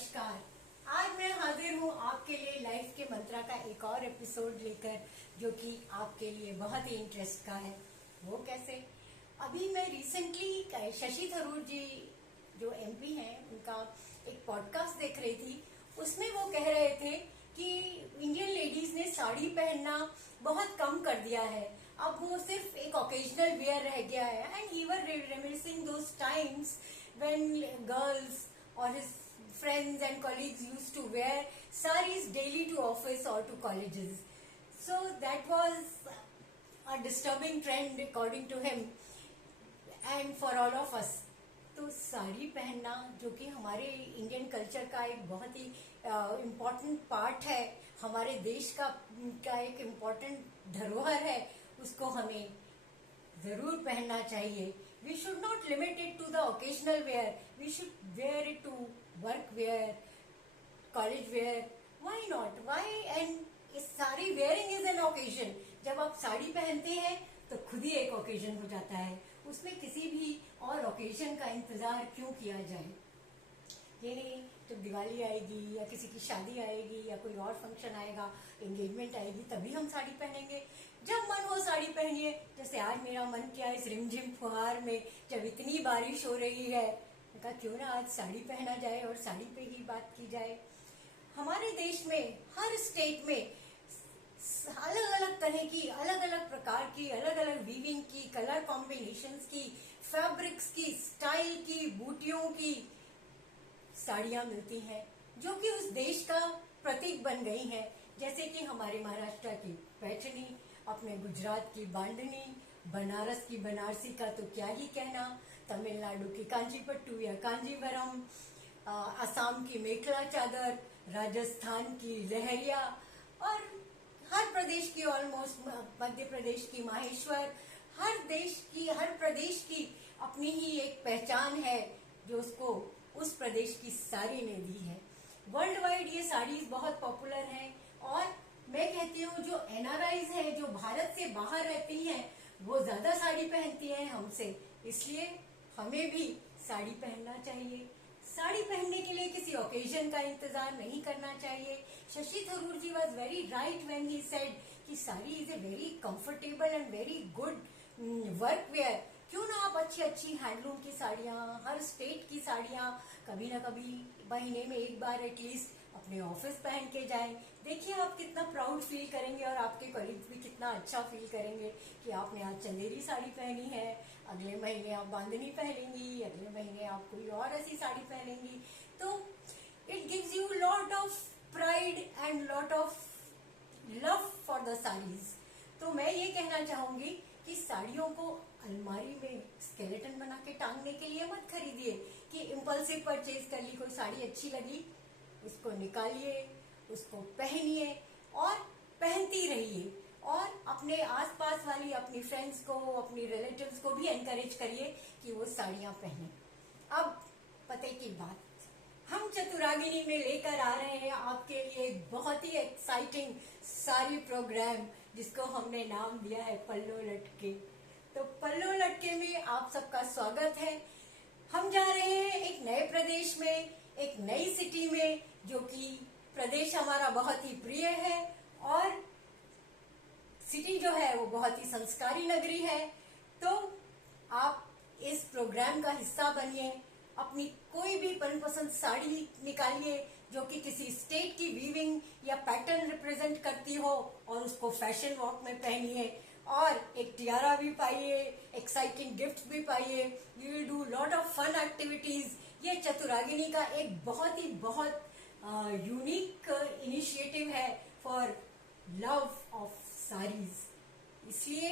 नमस्कार। आज मैं हाजिर हूँ आपके लिए लाइफ के मंत्रा का एक और एपिसोड लेकर, जो कि आपके लिए बहुत ही इंटरेस्ट का है। वो कैसे? अभी मैं रिसेंटली शशि थरूर जी जो एमपी हैं, उनका एक पॉडकास्ट देख रही थी। उसमें वो कह रहे थे कि इंडियन लेडीज ने साड़ी पहनना बहुत कम कर दिया है, अब वो सिर्फ एक ओकेजनल वेयर रह गया है। And he were reminiscing those times when girls or his friends and colleagues used to wear saris daily to office or to colleges. So that was a disturbing trend according to him and for all of us. तो साड़ी पहनना, जो कि हमारे Indian culture का एक बहुत ही important part है, हमारे देश का एक इम्पोर्टेंट धरोहर है, उसको हमें जरूर पहनना चाहिए। We should not limit it to the occasional wear. We should wear it to work wear, college wear. Why not? Why? And इस सारी wearing is an occasion. जब आप साड़ी पहनते हैं तो खुद ही एक ओकेजन हो जाता है, उसमें किसी भी और ओकेजन का इंतजार क्यों किया जाए। ये नहीं जब दिवाली आएगी या किसी की शादी आएगी या कोई और फंक्शन आएगा, एंगेजमेंट आएगी, तभी हम साड़ी पहनेंगे। जब मन हो साड़ी पहनिए। जैसे आज मेरा मन किया इस रिमझिम फुहार में, जब इतनी बारिश हो रही है, मैं कहा क्यों ना आज साड़ी पहना जाए और साड़ी पे ही बात की जाए। हमारे देश में हर स्टेट में अलग अलग तरह की, अलग अलग प्रकार की, अलग अलग वीविंग की, कलर कॉम्बिनेशंस की, फैब्रिक्स की, स्टाइल की, बूटियों की साड़ियां मिलती हैं, जो कि उस देश का प्रतीक बन गई हैं। जैसे कि हमारे महाराष्ट्र की पैठनी, अपने गुजरात की बांधनी, बनारस की बनारसी का तो क्या ही कहना, तमिलनाडु की कांचीपट्टू या कांजीवरम, असम की मेखला चादर, राजस्थान की लहरिया, और हर प्रदेश की ऑलमोस्ट, मध्य प्रदेश की माहेश्वर, हर देश की, हर प्रदेश की अपनी ही एक पहचान है, जो उसको उस प्रदेश की साड़ी ने दी है। वर्ल्ड वाइड ये साड़ीज बहुत पॉपुलर हैं, और मैं कहती हूँ जो एनआरआईज हैं, जो भारत से बाहर रहती हैं, वो ज्यादा साड़ी पहनती हैं हमसे, इसलिए हमें भी साड़ी पहनना चाहिए। साड़ी पहनने के लिए किसी ओकेजन का इंतजार नहीं करना चाहिए। Shashi Tharoor ji was very right when he said कि sari is a very comfortable and very good work wear. क्यों ना आप अच्छी अच्छी हैंडलूम की साड़ियाँ, हर स्टेट की साड़ियाँ कभी ना कभी महीने में एक बार एटलीस्ट अपने ऑफिस पहन के जाएं। देखिए आप कितना प्राउड फील करेंगे, और आपके कलीग्स भी कितना अच्छा फील करेंगे कि आपने आज चंदेरी साड़ी पहनी है, अगले महीने आप बांधनी पहनेंगी, अगले महीने आप कोई और ऐसी साड़ी पहनेंगी। तो it gives you lot of pride and lot of love for the saris. तो मैं ये कहना चाहूंगी कि साड़ियों को अलमारी में स्केलेटन बना के टांगने के लिए मत खरीदिए कि इम्पल्सिव परचेज कर ली, कोई साड़ी अच्छी लगी, उसको निकालिए, उसको पहनिए और पहनती रहिए, और अपने आसपास वाली अपनी फ्रेंड्स को, अपनी रिलेटिव्स को भी एनकरेज करिए कि वो साड़ियां पहने। अब पते की बात, हम चतुरागिनी में लेकर आ रहे हैं आपके लिए एक बहुत ही एक्साइटिंग साड़ी प्रोग्राम, जिसको हमने नाम दिया है पल्लो लटके। तो पल्लो लटके में आप सबका स्वागत है। हम जा रहे हैं एक नए प्रदेश में, एक नई सिटी में, जो कि प्रदेश हमारा बहुत ही प्रिय है, और सिटी जो है वो बहुत ही संस्कारी नगरी है। तो आप इस प्रोग्राम का हिस्सा बनिए, अपनी कोई भी मनपसंद साड़ी निकालिए जो कि किसी स्टेट की वीविंग या पैटर्न रिप्रेजेंट करती हो, और उसको फैशन वॉक में पहनिए, और एक टियारा भी पाइए, एक्साइटिंग गिफ्ट्स भी पाइए। We will do lot of fun activities. ये चतुरागिनी का एक बहुत यूनिक इनिशिएटिव है फॉर लव ऑफ साड़ीज। इसलिए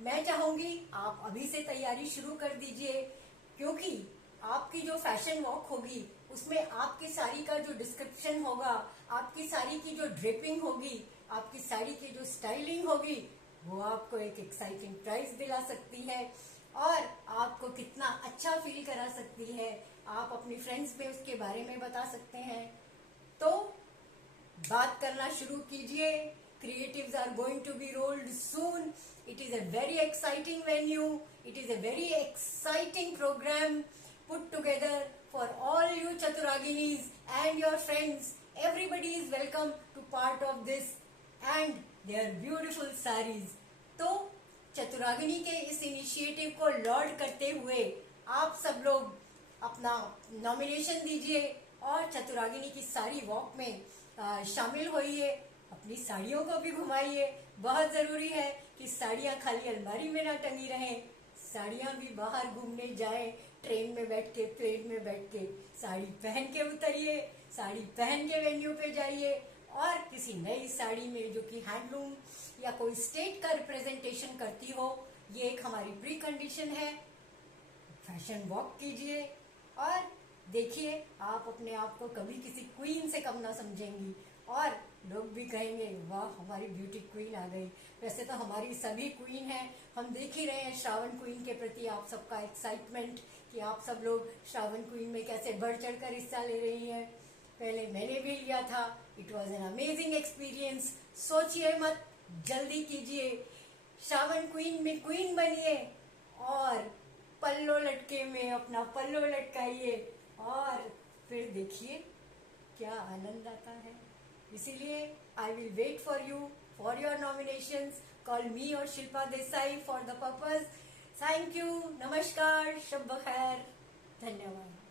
मैं चाहूंगी आप अभी से तैयारी शुरू कर दीजिए, क्योंकि आपकी जो फैशन वॉक होगी उसमें आपकी साड़ी का जो डिस्क्रिप्शन होगा, आपकी साड़ी की जो ड्रेपिंग होगी, आपकी साड़ी की जो स्टाइलिंग होगी, वो आपको एक एक्साइटिंग प्राइज दिला सकती है और आपको कितना अच्छा फील करा सकती है। आप अपनी फ्रेंड्स में उसके बारे में बता सकते हैं। तो बात करना शुरू कीजिए। Creatives are going to be rolled soon. It is a very exciting venue. It is a very exciting program put together for all you Chaturaginis and your friends. Everybody is welcome to part of this and their beautiful sarees. तो चतुरागिनी के इस initiative को Lord करते हुए आप सब लोग अपना नॉमिनेशन दीजिए और चतुरागिनी की साड़ी वॉक में शामिल होइए, अपनी साड़ियों को भी घुमाइए। बहुत जरूरी है कि साड़ियाँ खाली अलमारी में ना टंगी रहें, साड़ियाँ भी बाहर घूमने जाएं, ट्रेन में बैठ के, प्लेन में बैठ के साड़ी पहन के उतरिए, साड़ी पहन के वेन्यू पे जाइए और किसी नई साड़ी में जो कि हैंडलूम या कोई स्टेट का रिप्रेजेंटेशन करती हो, ये एक हमारी प्री कंडीशन है। फैशन वॉक कीजिए और देखिए आप अपने आप को कभी किसी क्वीन से कम ना समझेंगी और लोग भी कहेंगे वाह हमारी ब्यूटी क्वीन आ गई। वैसे तो हमारी सभी क्वीन हैं, हम देख ही रहे हैं श्रावण क्वीन के प्रति आप सबका एक्साइटमेंट कि आप सब लोग श्रावण क्वीन में कैसे बढ़ चढ़ कर हिस्सा ले रही हैं। पहले मैंने भी लिया था, it was an amazing experience. सोचिए मत, जल्दी कीजिए, श्रावण क्वीन में क्वीन बनिए और पल्लो लटके में अपना पल्लो लटकाइए और फिर देखिए क्या आनंद आता है। इसीलिए I will wait for you for your nominations. Call me और Shilpa Desai for the purpose. Thank you, नमस्कार, शब बखैर, धन्यवाद।